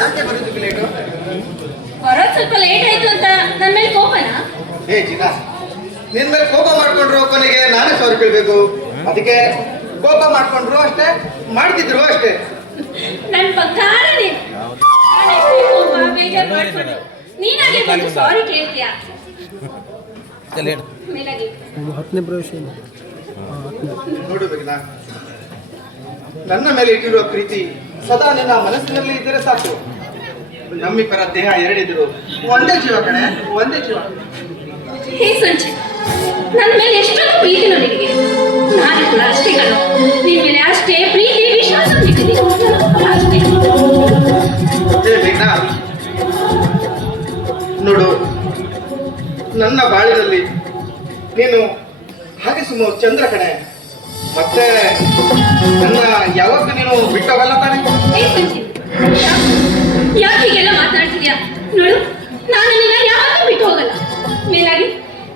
ಯಾಕೆ ಬರೋದಕ್ಕೆ ಲೇಟು? ಬರೋದು ಸ್ವಲ್ಪ ಲೇಟ್ ಆಯ್ತು ಅಂತ ನನ್ನ ಮೇಲೆ ಕೋಪನಾ? ಏ ಚಿನ್ನ, ನಿನ್ ಮೇಲೆ ಕೋಪ ಮಾಡ್ಕೊಂಡ್ರು ಕೊನೆಗೆ ನಾನೇ ಸಾರಿ ಕೇಳ್ಬೇಕು. ಅದಕ್ಕೆ ಕೋಪ ಮಾಡ್ಕೊಂಡ್ರು ಅಷ್ಟೇ, ಮಾಡ್ತಿದ್ರು ಅಷ್ಟೇ. ನನ್ ಬಂಗಾರ ನೀನು. ಕೋಪ ಬೇಜಾರು ಮಾಡ್ಕೊಂಡು ನೀನಾಗೆ ಬಂದು ಸಾರಿ ಕೇಳ್ತೀಯಾ? ಮೇಲಾಗಿ 10ನೇ ಪ್ರವೇಶ ನೋಡು ಬೇಕಿನ, ನನ್ನ ಮೇಲೆ ಇಟ್ಟಿರುವ ಪ್ರೀತಿ ಸದಾ ನಿನ್ನ ಮನಸ್ಸಿನಲ್ಲಿ ಇದ್ದರೆ ಸಾಕು. ನಮ್ಮಿಬ್ಬರ ದೇಹ ಎರಡಿದ್ರು ಒಂದೇ ಜೀವ ಕಣೆ, ಒಂದೇ ಜೀವ. ಹೇ ಸಂಜೆ, ನನ್ನ ಮೇಲೆ ಎಷ್ಟೊಂದು ಪ್ರೀತಿ ನನಗೆ. ನಾನು ಕೂಡ ಅಷ್ಟೇ ಕಣೋ, ನಿನ್ ಮೇಲೆ ಅಷ್ಟೇ ಪ್ರೀತಿ ವಿಶ್ವಾಸ ಅಷ್ಟೇ. ಬೇಕಿನ ನೋಡು, ನನ್ನ ಬಾಳಿನಲ್ಲಿ ನೀನು ಹಾಗೆ ಸುಮ್ಮ ಚಂದ್ರ ಕಣೆ. ಮತ್ತೆ ನನ್ನ ಯಾವಾಗ ನೀನು ಬಿಟ್ಟೋಗಲ್ಲ ತಾನೆ? ಹೇ ಸಂಜೆ, ಯಾಕೆ ಹೀಗೆಲ್ಲ ಮಾತನಾಡ್ತಿದ್ಯಾ? ನೋಡು, ನಾನು ನಿನ್ನ ಯಾವಾಗಲೂ ಬಿಟ್ಟು ಹೋಗಲ್ಲ. ಮೇಲಾಗಿ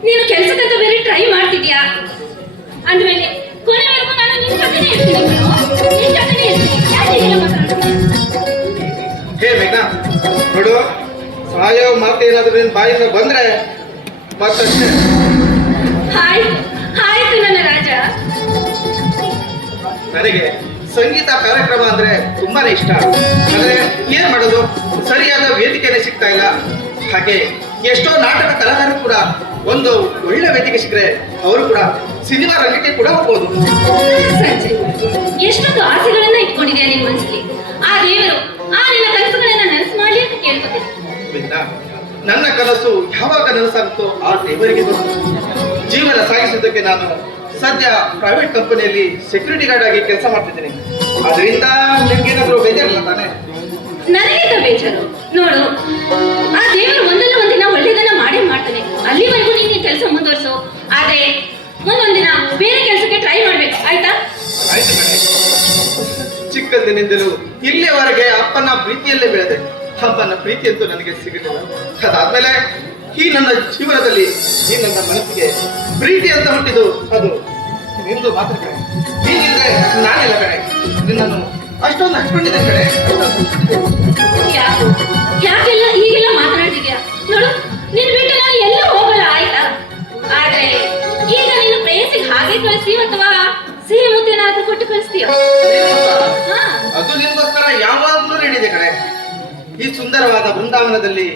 ನೀನು ಕೆಲಸಕ್ಕಂತ ಬೇರೆ ಟ್ರೈ ಮಾಡ್ತಿದ್ಯಾ ಅಂದ್ಮೇಲೆ ಕೊನೆವರೆಗೂ ನಾನು ನಿನ್ನ ಜೊತೆನೇ ಇರ್ತೀನಿ ಕಣೋ, ನಿನ್ನ ಜೊತೆನೇ ಇರ್ತೀನಿ. ಯಾಕೆ ಹೀಗೆಲ್ಲ ಮಾತನಾಡ್ತಿದ್ಯಾ? ಹೇ ಮೇಘನಾ, ನೋಡು, ಸಾಯೋ ಮಾತು ಏನಾದ್ರೂ ನಿನ್ನ ಬಾಯಿಂದ ಬಂದ್ರೆ ಮತ್ತಷ್ಟೇ. ಆಯ್ತು ನನ್ನ ರಾಜ. ನನಗೆ ಸಂಗೀತ ಕಾರ್ಯಕ್ರಮ ಅಂದ್ರೆ ತುಂಬಾನೇ ಇಷ್ಟ. ಆದ್ರೆ ಏನ್ ಮಾಡೋದು, ಸರಿಯಾದ ವೇದಿಕೆನೇ ಸಿಗ್ತಾ ಇಲ್ಲ. ಹಾಗೆ ಎಷ್ಟೋ ನಾಟಕ ಕಲಾಕಾರರು ಕೂಡ ಒಂದು ಒಳ್ಳೆ ವೇದಿಕೆ ಸಿಕ್ಕರೆ ಅವರು ಕೂಡ ಸಿನಿಮಾ ರಂಗಕ್ಕೆ ಕೂಡ ಹೋಗ್ಬೋದು. ಸಂಜಯ್, ಎಷ್ಟೊಂದು ಆಸೆಗಳನ್ನ ಇಟ್ಕೊಂಡಿದ್ಯಾ ನಿನ್ ಮನಸ್ಸಲ್ಲಿ. ಆ ದೇವರು ಆ ನಿನ್ನ ಕನಸುಗಳನ್ನ ನನಸು ಮಾಡ್ಲಿ ಅಂತ ಕೇಳ್ಕೊತೀನಿ. ನನ್ನ ಕನಸು ಯಾವಾಗ ನನಸಾಗುತ್ತೋ ಆ ದೇವರಿಗೆ ಗೊತ್ತು. ಜೀವನ ಸಾಗಿಸೋದಕ್ಕೆ ನಾನು ಸದ್ಯ ಪ್ರೈವೇಟ್ ಕಂಪನಿಯಲ್ಲಿ ಸೆಕ್ಯೂರಿಟಿ ಗಾರ್ಡ್ ಆಗಿ ಕೆಲಸ ಮಾಡ್ತಿದ್ದೀನಿ. ಅದರಿಂದ ನಿಮ್ಗೇನಾದ್ರೂ ಬೇಜಾರಿಲ್ಲ ತಾನೆ? ನನಗೆ ಬೇಜಾರು. ನೋಡು, ಆ ದೇವರು ಒಂದಲ್ಲ ಒಂದಿನ ಒಳ್ಳೇದನ್ನ ಮಾಡೇ ಮಾಡ್ತಾನೆ. ಅಲ್ಲಿವರೆಗೂ ನೀನು ಕೆಲಸ ಮುಂದುವರಿಸು. ಆದ್ರೆ ಮುಂದೊಂದಿನ ಬೇರೆ ಕೆಲಸಕ್ಕೆ ಟ್ರೈ ಮಾಡ್ಬೇಕು, ಆಯ್ತಾ? ಆಯ್ತು ಕಣೆ. ಚಿಕ್ಕಂದಿನಿಂದಲೂ ಇಲ್ಲಿಯವರೆಗೆ ಅಪ್ಪನ ಪ್ರೀತಿಯಲ್ಲೇ ಬೆಳೆದೆ. ಅಪ್ಪನ ಪ್ರೀತಿ ಅಂತೂ ನನಗೆ ಸಿಗಲಿಲ್ಲ. ಅದಾದ್ಮೇಲೆ ಈ ನನ್ನ ಜೀವನದಲ್ಲಿ ಈ ನನ್ನ ಮನಸ್ಸಿಗೆ ಪ್ರೀತಿ ಅಂತ ಹುಟ್ಟಿದ್ದು ಅದು ನಿಂದು ಮಾತ್ರ ಕಣೆ. ಹೀಗಿದ್ರೆ ನಾನಿಲ್ಲ ಕಣೆ, ನಿನ್ನನ್ನು ಅಷ್ಟೊಂದು ಹಚ್ಕೊಂಡಿದ್ದೆ ಕಣೆ. ಯಾಕೆಲ್ಲ ಹೀಗೆಲ್ಲ ಮಾತನಾಡ್ತಿದ್ಯಾ? ನೋಡು, ನಿನ್ ಬಿಟ್ಟು ನಾನು ಎಲ್ಲೂ ಹೋಗಲ್ಲ, ಆಯ್ತಾ? ಆದ್ರೆ ಈಗ ನೀನು ಪ್ರೇಯಸಿಗೆ ಹಾಗೆ ಕಳಿಸ್ತೀವ ಅಥವಾ ಸಿಹಿ ಮುತ್ತೇನಾದ್ರೂ ಕೊಟ್ಟು ಕಳಿಸ್ತೀಯ? ಅದು ನಿನ್ಗೋಸ್ಕರ ಯಾವಾಗ್ಲೂ ರೆಡಿದೆ ಕಣೆ. ಈ ಸುಂದರವಾದ ಬೃಂದಾವನದಲ್ಲಿ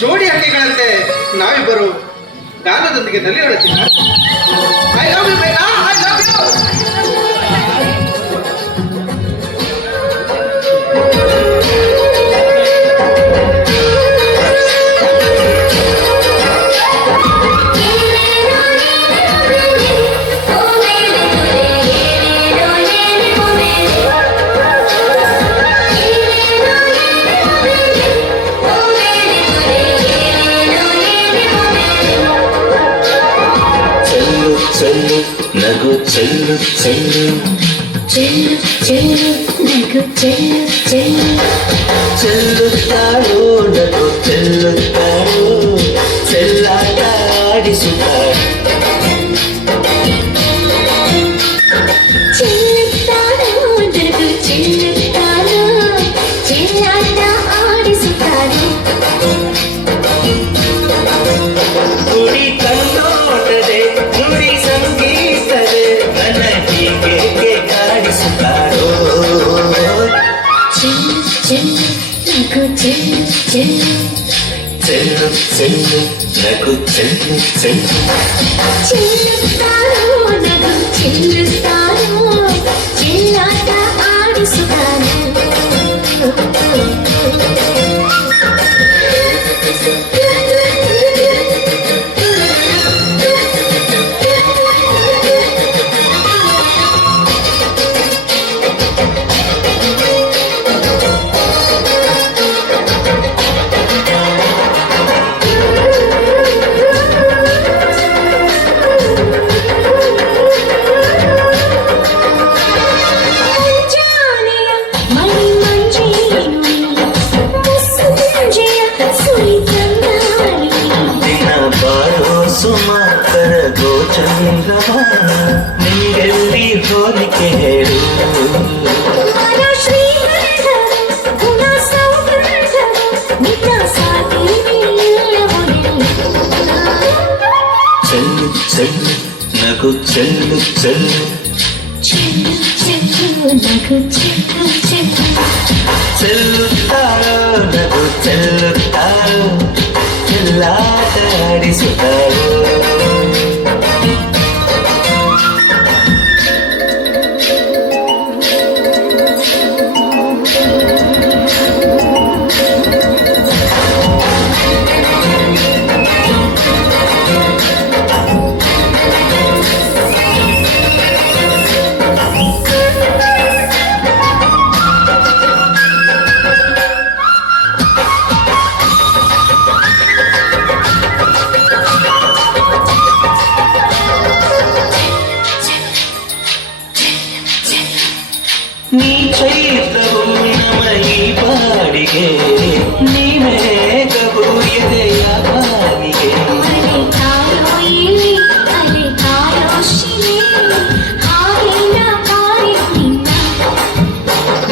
ಜೋಡಿ ಹಕ್ಕಿಗಳಂತೆ ನಾವಿಬ್ಬರು ಗಾನದೊಂದಿಗೆ ನಲಿಯೋಣ. ಐ ಲವ್ ಯು ಬೇಗ, ಐ ಲವ್ ಯು. ನಗು ಚೆಲ್ಲು ಚೆಲ್ಲು ಚೆಲ್ಲು ಚೆಲ್ಲು ನಗು ಚೆಲ್ಲು ಚೆಲ್ಲು ಚೆಲ್ಲುತ್ತಾಳೋ ನಗು ಚೆಲ್ಲುತ್ತಾಳೋ ಚೆಲ್ಲಾಟ ಆಡಿಸುತ್ತಾಳೆ. ಚೆಲ್ಲುತ್ತಾಳೋ ನಗು ಚೆಲ್ಲುತ್ತಾಳೋ ಚೆಲ್ಲಾಟ ಆಡಿಸುತ್ತಾಳೋ. ಗುಡಿ ಕಣ್ಣೋಟದೆ ನುಡಿ ಸಂಗೀತದೆ ನನ್ನ ಹೀಗೆ ಕಾಡಿಸುತ್ತಾಳೋ. ಚೆಲ್ಲು ಚೆಲ್ಲು ನಗು ಚೆಲ್ಲು ಚೆಲ್ಲು ಚೆಲ್ಲು ಚೆಲ್ಲು ನಗು ಚೆಲ್ಲು ಚೆಲ್ಲು ಚೆಲ್ಲುತ್ತಾಳೋ ನಗು ಚೆಲ್ಲುತ್ತಾಳೋ ಚೆಲ್ಲಾಟ ಆಡಿಸುತ್ತಾಳೋ. ನಗು ಚೆಲ್ಲು ಚೆಲ್ಲು ಚೆಲ್ಲು ಚೆಲ್ಲು ನಗು ಚೆಲ್ಲು ಚೆಲ್ಲು ಚೆಲ್ಲುತ್ತಾಳೋ ನಗು ಚೆಲ್ಲುತ್ತಾಳೋ ಚೆಲ್ಲಾಟ ಆಡಿಸುತ್ತಾಳೋ ನೀ ಚೈತ್ರವು ನಮೈ ಬಾಡಿಗೆ ನೀ ಮೇಘವು ಎದೆಯ ಬಾನಿಗೆ ಅಲೆ ತಾರೋ ಇಲ್ಲಿ ಅಲೆ ತಾರೋ ಶಿಲೆ ಹಾಗೆಲ್ಲ ಕಾರಿ ನಿನ್ನ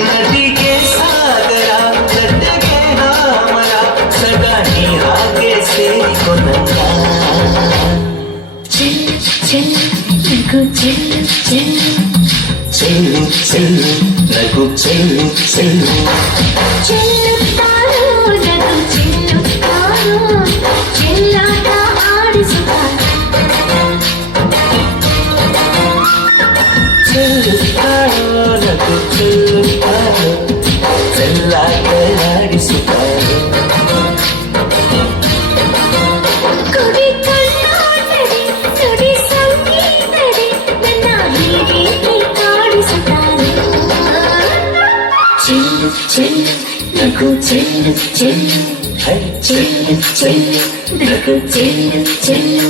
ನದಿಗೆ ಸಾಗರ ಗದ್ದೆಗೆ ಹಾಮರ ಸದಾ ನೀ ಹಾಗೆ ಸೇರಿಕೊಂಡ ಚೆಲ್ಲು ಚೆಲ್ಲು ನಗು ಚೆಲ್ಲು ಚೆಲ್ಲು ಚೆಲ್ಲು ಚೆಲ್ಲು ನಗು ಚೆಲ್ಲು ಚೆಲ್ಲು ಚೆಲ್ಲುತ್ತಾರೋ ನಗು ಚೆಲ್ಲುತ್ತಾರೋ ಚೆಲ್ಲಾಟ ಆಡಿಸುತ್ತಾರೋ ಚೆಲ್ಲುತ್ತಾಳೋ ನಗು ಚೆಲ್ಲುತ್ತಾಳೋ ಚೆಲ್ಲಾಟ ಆಡಿಸುತ್ತಾಳೋ ಕುಡಿ ಕಣ್ಣಾಟದೆ ನುಡಿ ಸಂಗೀತದೆ ನನ್ನ ಹೀಗೆ ಕಾಡಿಸುತ್ತಾರೆ ಚೆಲ್ಲು ಚೆಲ್ಲು ನಗು ಚೆಲ್ಲು ಚೆಲ್ಲು ಹೈ ಚೆಲ್ಲು ಚೆಲ್ಲು ನಗು ಚೆಲ್ಲು ಚೆಲ್ಲು